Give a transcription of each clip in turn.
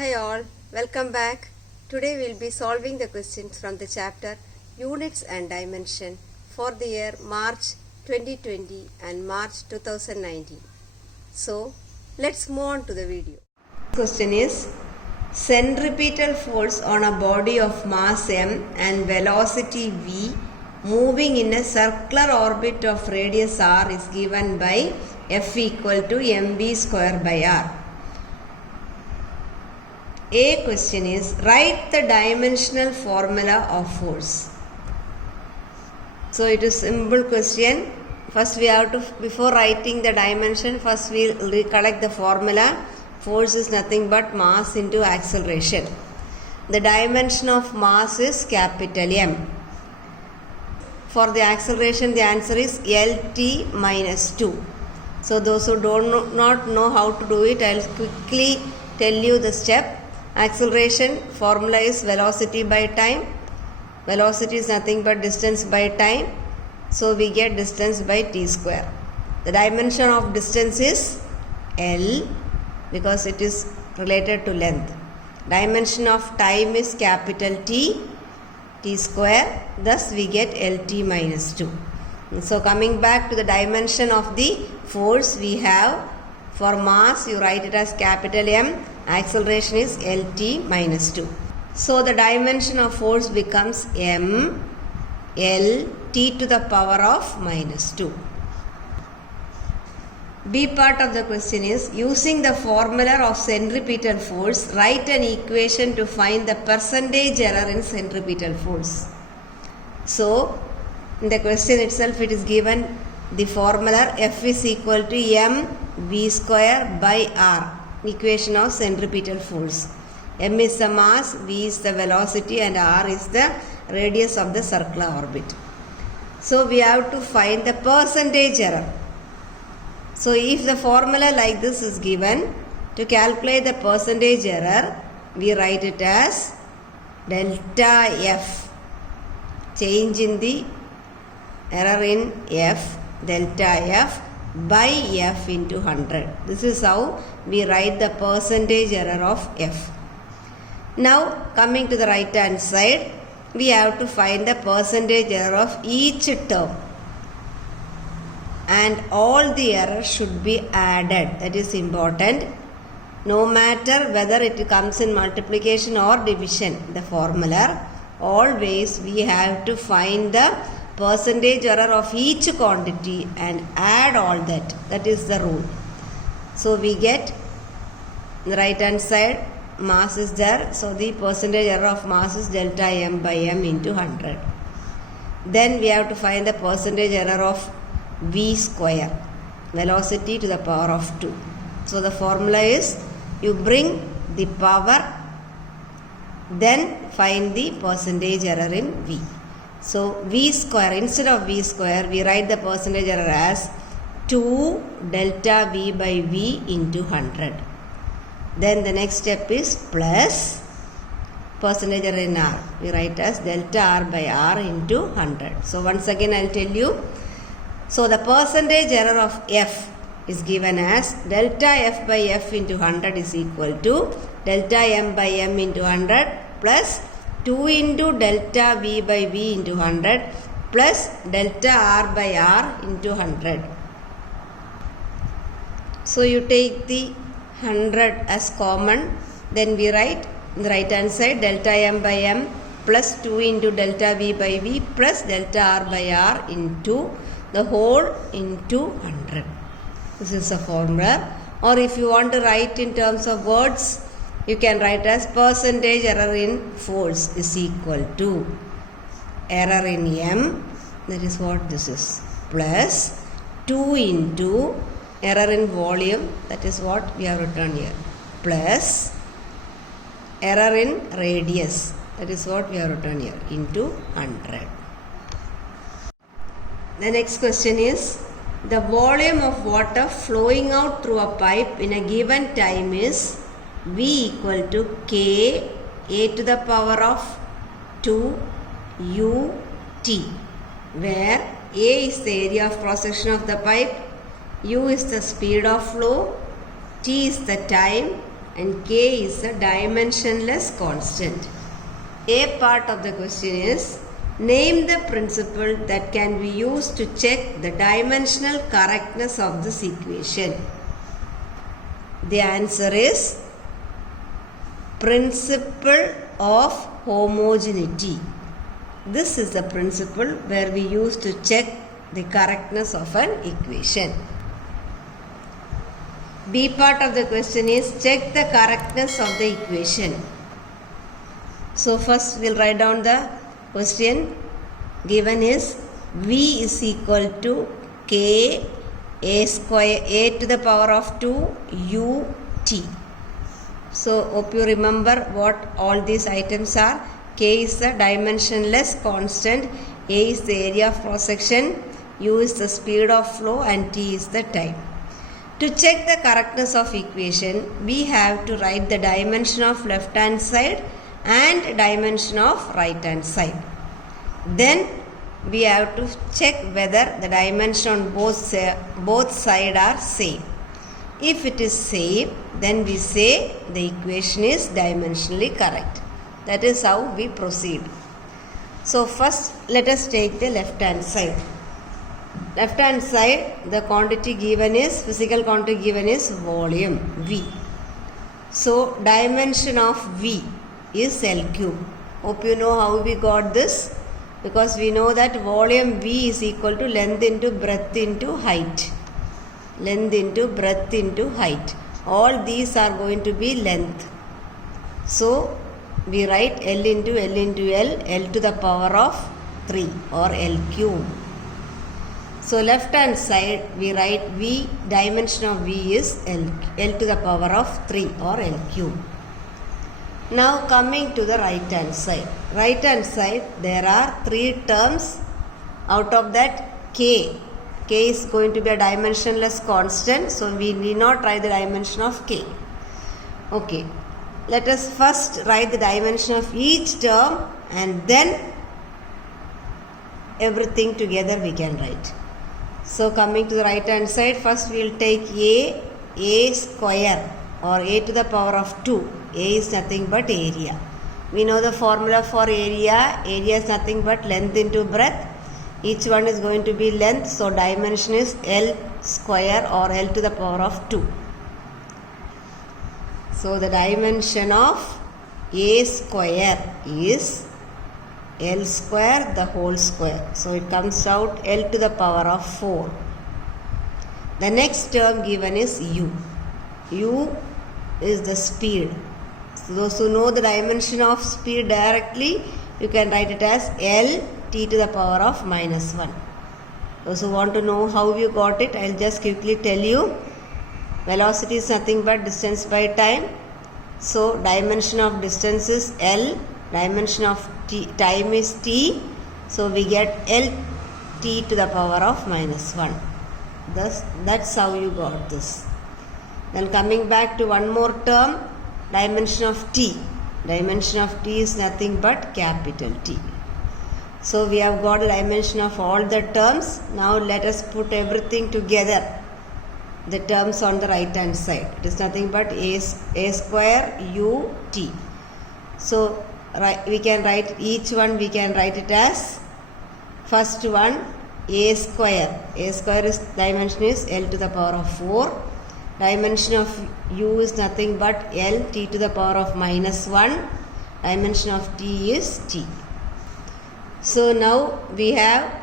Hi all, welcome back. Today we will be solving the questions from the chapter Units and Dimension for the year March 2020 and March 2019. So, let's move on to the video. Question is, centripetal force on a body of mass m and velocity v moving in a circular orbit of radius r is given by F equal to mv square by r. A question is, write the dimensional formula of force. So it is simple question. First we have to, before writing the dimension, first we recollect the formula. Force is nothing but mass into acceleration. The dimension of mass is capital M. For the acceleration, the answer is LT minus 2. So those who not know how to do it, I will quickly tell you the step. Acceleration formula is velocity by time. Velocity is nothing but distance by time. So we get distance by t square. The dimension of distance is L because it is related to length. Dimension of time is capital T, t square. Thus we get LT minus 2. So coming back to the dimension of the force, we have for mass you write it as capital M. Acceleration is LT minus 2. So the dimension of force becomes M L T to the power of minus 2. B part of the question is, using the formula of centripetal force, write an equation to find the percentage error in centripetal force. So in the question itself it is given the formula F is equal to M V square by R. Equation of centripetal force. M is the mass, V is the velocity and R is the radius of the circular orbit. So we have to find the percentage error. So if the formula like this is given, to calculate the percentage error, we write it as delta F. Change in the error in F, delta F by F into 100. This is how we write the percentage error of F. Now coming to the right hand side, we have to find the percentage error of each term. And all the errors should be added. That is important. No matter whether it comes in multiplication or division, the formula, always we have to find the percentage error of each quantity and add all that. That is the rule. So we get the right hand side, mass is there. So the percentage error of mass is delta M by M into 100. Then we have to find the percentage error of V square, velocity to the power of 2. So the formula is, you bring the power, then find the percentage error in V. So V square, instead of V square, we write the percentage error as 2 delta V by V into 100. Then the next step is plus percentage error in R. We write as delta R by R into 100. So once again I will tell you. So the percentage error of F is given as delta F by F into 100 is equal to delta M by M into 100 plus 2 into delta V by V into 100 plus delta R by R into 100. So you take the 100 as common, then we write in the right hand side delta M by M plus 2 into delta V by V plus delta R by R into the whole into 100. This is a formula. Or if you want to write in terms of words, you can write as percentage error in force is equal to error in M, that is what this is, plus 2 into error in volume, that is what we have written here, plus error in radius, that is what we have written here, into 100. The next question is, the volume of water flowing out through a pipe in a given time is V equal to K A to the power of 2 U T, where A is the area of cross section of the pipe, U is the speed of flow, T is the time and k is a dimensionless constant. A part of the question is, name the principle that can be used to check the dimensional correctness of this equation. The answer is principle of homogeneity. This is the principle where we use to check the correctness of an equation. B part of the question is, check the correctness of the equation. So first we'll write down the question. Given is V is equal to K A square A to the power of 2 U T. So hope you remember what all these items are. K is the dimensionless constant, A is the area of cross section, U is the speed of flow, and T is the time. To check the correctness of equation, we have to write the dimension of left hand side and dimension of right hand side. Then we have to check whether the dimension on both sides are same. If it is same, then we say the equation is dimensionally correct. That is how we proceed. So first let us take the left hand side. Left hand side, the quantity given is, physical quantity given is volume V. So dimension of V is L cube. Hope you know how we got this, because we know that volume V is equal to length into breadth into height. Length into breadth into height. All these are going to be length. So we write L into L into L, L to the power of 3 or L cube. So left hand side we write V, dimension of V is L to the power of 3 or L cube. Now coming to the right hand side. Right hand side there are 3 terms. Out of that K is going to be a dimensionless constant, so we need not write the dimension of K. Okay, let us first write the dimension of each term and then everything together we can write. So coming to the right hand side, first we will take A square or A to the power of 2. A is nothing but area. We know the formula for area. Area is nothing but length into breadth. Each one is going to be length, so dimension is L square or L to the power of 2. So the dimension of A square is L square the whole square. So it comes out L to the power of 4. The next term given is U. U is the speed. So those who know the dimension of speed directly, you can write it as L t to the power of minus 1. Those who want to know how you got it, I will just quickly tell you. Velocity is nothing but distance by time. So dimension of distance is L, dimension of time is t. So we get L t to the power of minus 1. Thus, that's how you got this. Then coming back to one more term, dimension of t. Dimension of t is nothing but capital T. So we have got a dimension of all the terms. Now let us put everything together. The terms on the right hand side. It is nothing but A square U T. So we can write each one, we can write it as first one A square. A square is dimension is L to the power of 4. Dimension of U is nothing but L t to the power of minus 1. Dimension of T is T. So now we have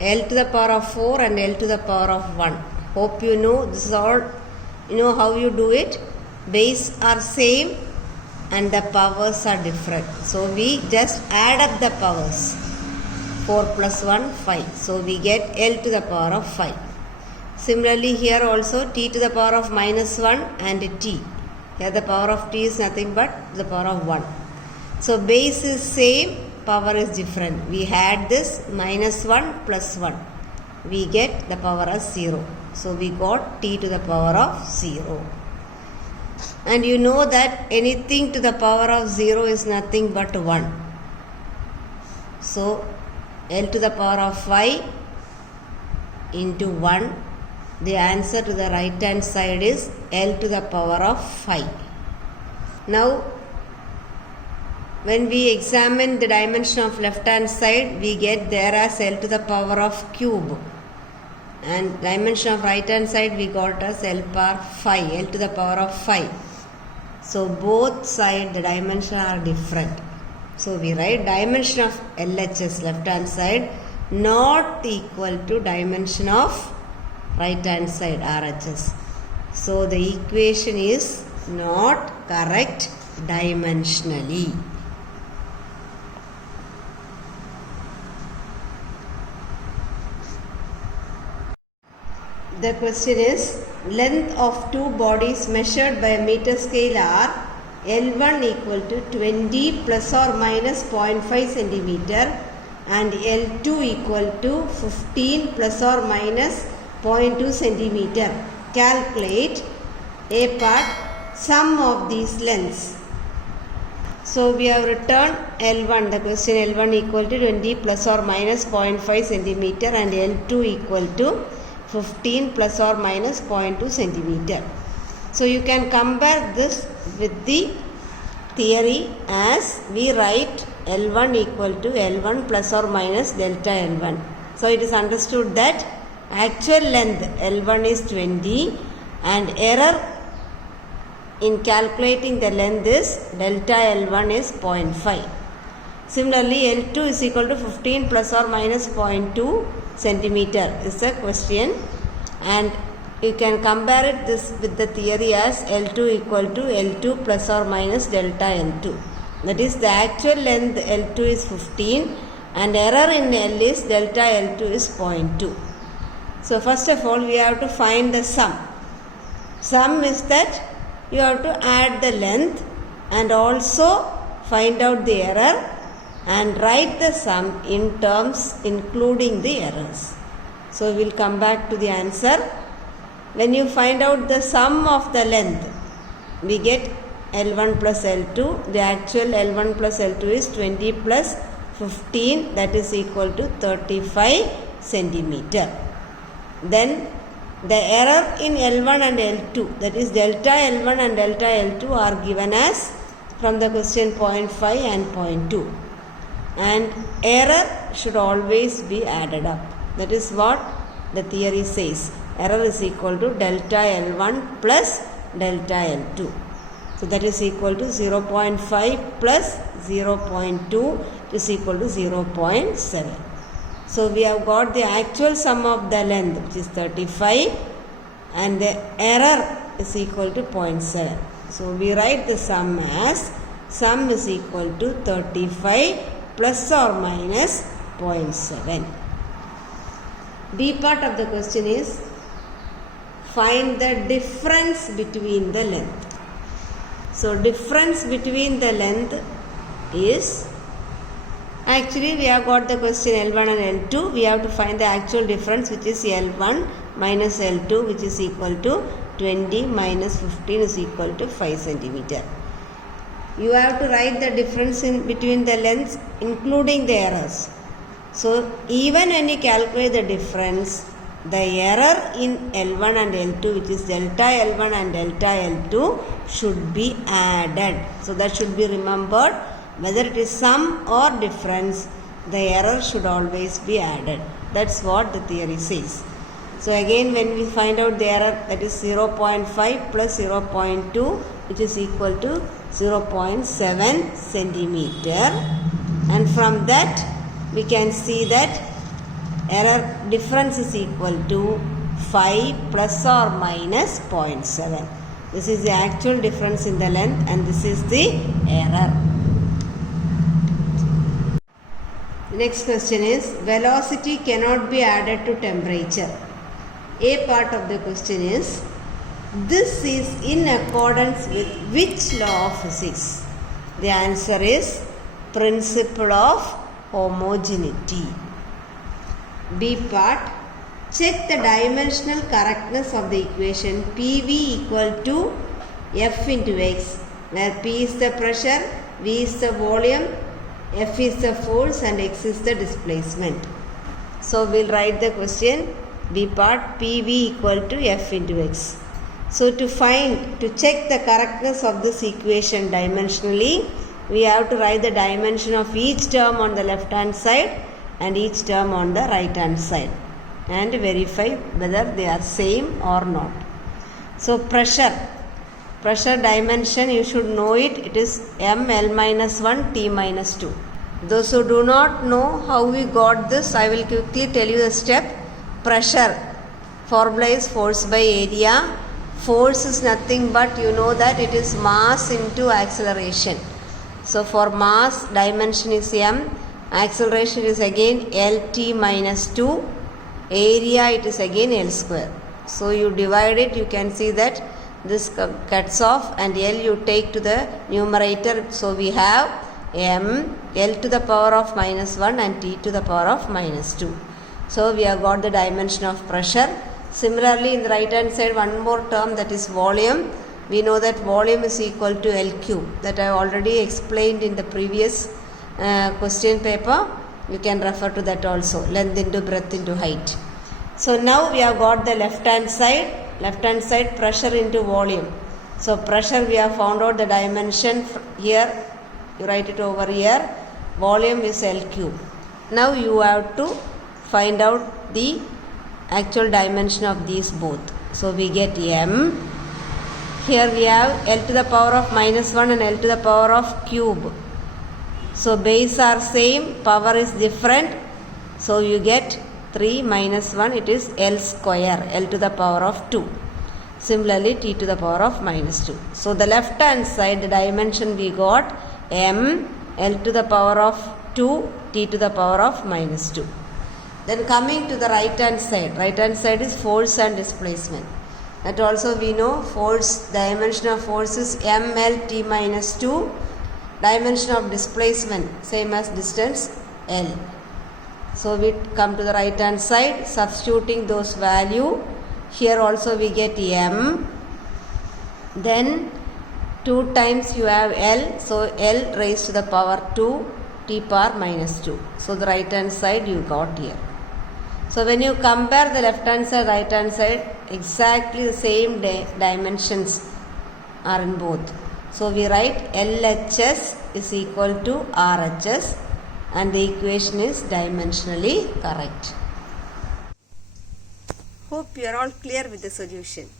L to the power of 4 and L to the power of 1. Hope you know this is all, you know how you do it. Base are same and the powers are different. So we just add up the powers. 4 plus 1, 5. So we get L to the power of 5. Similarly here also t to the power of minus 1 and t. Here the power of t is nothing but the power of 1. So base is same, power is different. We had this minus 1 plus 1. We get the power as 0. So we got t to the power of 0. And you know that anything to the power of 0 is nothing but 1. So L to the power of 5 into 1 The answer to the right hand side is L to the power of 5. Now, when we examine the dimension of left hand side, we get there as L to the power of cube. And dimension of right hand side we got as L power 5, L to the power of 5. So both sides the dimension are different. So we write dimension of LHS left hand side not equal to dimension of right hand side RHS. So the equation is not correct dimensionally. The question is, length of two bodies measured by a meter scale are L1 equal to 20 plus or minus 0.5 centimeter and L2 equal to 15 plus or minus 0.2 centimeter. Calculate A part, sum of these lengths. So we have written L1, the question L1 equal to 20 plus or minus 0.5 centimeter and L2 equal to 15 plus or minus 0.2 centimeter. So you can compare this with the theory as we write L1 equal to L1 plus or minus delta L1. So it is understood that actual length L1 is 20 and error in calculating the length is delta L1 is 0.5. Similarly, L2 is equal to 15 plus or minus 0.2 centimeter is the question, and you can compare it this with the theory as L2 equal to L2 plus or minus delta L2. That is, the actual length L2 is 15 and error in L is delta L2 is 0.2. So first of all we have to find the sum. Sum is that you have to add the length and also find out the error and write the sum in terms including the errors. So we will come back to the answer. When you find out the sum of the length, we get L1 plus L2. The actual L1 plus L2 is 20 plus 15, that is equal to 35 centimeter. Then the error in L1 and L2, that is delta L1 and delta L2 are given as from the question 0.5 and 0.2. And error should always be added up. That is what the theory says. Error is equal to delta L1 plus delta L2. So that is equal to 0.5 plus 0.2 is equal to 0.7. So we have got the actual sum of the length, which is 35, and the error is equal to 0.7. So we write the sum as sum is equal to 35 plus or minus 0.7. B part of the question is find the difference between the length. So difference between the length is, actually we have got the question L1 and L2. We have to find the actual difference, which is L1 minus L2, which is equal to 20 minus 15 is equal to 5 centimeter. You have to write the difference in between the lengths including the errors. So even when you calculate the difference, the error in L1 and L2, which is delta L1 and delta L2, should be added. So that should be remembered. Whether it is sum or difference, the error should always be added. That's what the theory says. So again, when we find out the error, that is 0.5 plus 0.2, which is equal to 0.7 centimeter. And from that, we can see that error difference is equal to 5 plus or minus 0.7. This is the actual difference in the length and this is the error. The next question is, velocity cannot be added to temperature. A part of the question is, this is in accordance with which law of physics? The answer is principle of homogeneity. B part, check the dimensional correctness of the equation PV equal to F into X, where P is the pressure, V is the volume, F is the force and X is the displacement. So we'll write the question. B part PV equal to F into X. So to check the correctness of this equation dimensionally, we have to write the dimension of each term on the left hand side and each term on the right hand side and verify whether they are same or not. So pressure dimension, you should know it. It is ML minus 1 T minus 2. Those who do not know how we got this, I will quickly tell you the step. Pressure formula is force by area. Force is nothing but you know that it is mass into acceleration. So for mass, dimension is M, acceleration is again LT minus 2, area it is again L square. So you divide it, you can see that this cuts off and L you take to the numerator. So we have M, L to the power of minus 1 and T to the power of minus 2. So we have got the dimension of pressure. Similarly, in the right hand side, one more term, that is volume. We know that volume is equal to L cube. That I have already explained in the previous question paper. You can refer to that also. Length into breadth into height. So now we have got the left hand side pressure into volume. So pressure, we have found out the dimension here. You write it over here. Volume is L cube. Now you have to find out the actual dimension of these both. So we get M. Here we have L to the power of minus 1 and L to the power of cube. So base are same, power is different. So you get 3 minus 1, it is L square, L to the power of 2. Similarly, T to the power of minus 2. So the left hand side, the dimension we got M, L to the power of 2, T to the power of minus 2. Then coming to the right hand side is force and displacement. That also we know force, dimension of force is ML T minus 2, dimension of displacement same as distance L. So we come to the right hand side, substituting those value. Here also we get M. Then 2 times you have L, so L raised to the power 2, T power minus 2. So the right hand side you got here. So when you compare the left hand side, right hand side, exactly the same dimensions are in both. So we write LHS is equal to RHS and the equation is dimensionally correct. Hope you are all clear with the solution.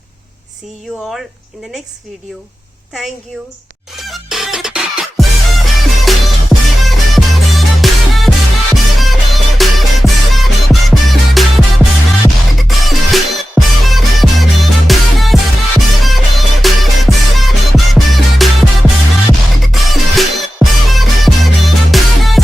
See you all in the next video. Thank you.